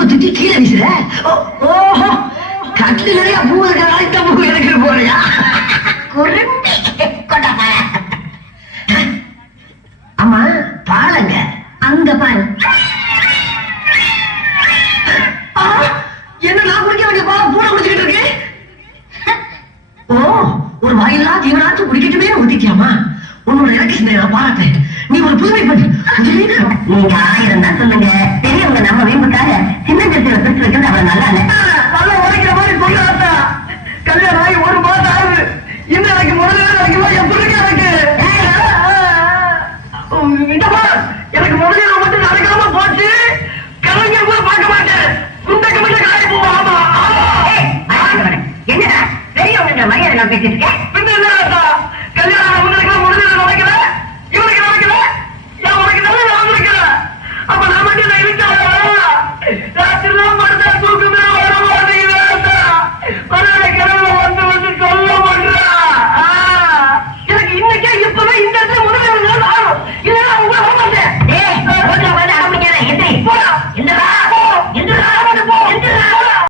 பூவை தூக்கி கீழே வீசுற. ஓஹோ, கட்டில நிறைய பூ இருக்கிற இந்த பூ எனக்கு போறியா? ஆமா, பாருங்க அங்க பாரு. என்ன நான் குடிக்க வேண்டிய பால் பூனை குடிச்சுக்கிட்டு இருக்கு? ஓ, ஒரு வாயிலா ஜீவனாச்சும் குடிக்கட்டுமே ஊத்திட்டியாமா? உன்னோட இலக்கு சிந்தனை நான் பாராட்டேன். நீ ஒரு புதுமை பண்ணு. நீங்க 1000 தான் சொல்லுங்க, பெரியவங்க நம்ம வீம்புக்காக சின்ன ஜெசில பிடிச்சு வைக்கிறது அவ்வளவு நல்லா இல்ல. நல்லா உரைக்கிற மாதிரி சொல்றாத்தா. கல்யாணம் ஆகி 1 மாதம் ஆகுது. இன்னும் எனக்கு முதல்ல நினைக்கலாம் எப்படி இருக்கு எனக்கு? எனக்கு முதல்ல மட்டும் நடக்காம போச்சு. கலைஞர் கூட பார்க்க மாட்டேன். குண்டக்க மட்டும் காய போவாமா? என்னடா பெரியவங்க மரியாதை நான் பேசிட்டு இருக்கேன்.